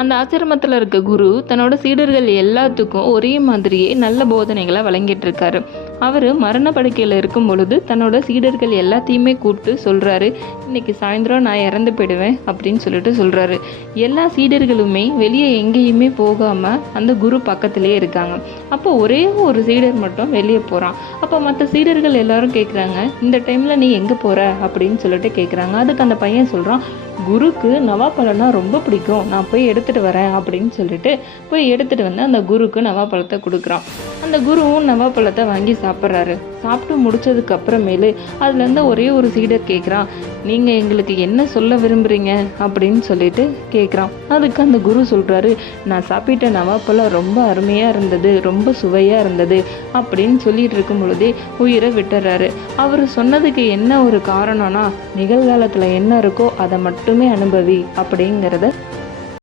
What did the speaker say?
அந்த ஆசிரமத்தில் இருக்க குரு தன்னோட சீடர்கள் எல்லாத்துக்கும் ஒரே மாதிரியே நல்ல போதனைகளை வழங்கிட்டு இருக்காரு. அவர் மரண படுக்கையில் இருக்கும் பொழுது தன்னோட சீடர்கள் எல்லாத்தையுமே கூப்பிட்டு சொல்கிறாரு, இன்னைக்கு சாயந்தரம் நான் இறந்து போயிடுவேன் அப்படின்னு சொல்லிட்டு சொல்கிறாரு. எல்லா சீடர்களுமே வெளியே எங்கேயுமே போகாமல் அந்த குரு பக்கத்திலே இருக்காங்க. அப்போ ஒரே ஒரு சீடர் மட்டும் வெளியே போகிறான். அப்போ மற்ற சீடர்கள் எல்லாரும் கேட்குறாங்க, இந்த டைமில் நீ எங்கே போகிற அப்படின்னு சொல்லிட்டு கேட்குறாங்க. அதுக்கு அந்த பையன் சொல்கிறான், குருக்கு நவாப்பழம்னா ரொம்ப பிடிக்கும், நான் போய் எடுத்துகிட்டு வரேன் அப்படின்னு சொல்லிட்டு போய் எடுத்துகிட்டு வந்து அந்த குருக்கு நவாப்பழத்தை கொடுக்குறான். அந்த குருவும் நவாப்பழத்தை வாங்கி சாப்பிட்றாரு. சாப்பிட்டு முடிச்சதுக்கு அப்புறமேலு அதுலேருந்து ஒரே ஒரு சீடர் கேட்குறான், நீங்கள் எங்களுக்கு என்ன சொல்ல விரும்புகிறீங்க அப்படின்னு சொல்லிட்டு கேட்குறான். அதுக்கு அந்த குரு சொல்கிறாரு, நான் சாப்பிட்ட நவாப்பழம் ரொம்ப அருமையாக இருந்தது, ரொம்ப சுவையாக இருந்தது அப்படின்னு சொல்லிட்டு இருக்கும் பொழுதே உயிரை விட்டுறாரு. அவர் சொன்னதுக்கு என்ன ஒரு காரணம்னா, நிகழ்காலத்தில் என்ன இருக்கோ அதை மட்டுமே அனுபவி அப்படிங்கிறத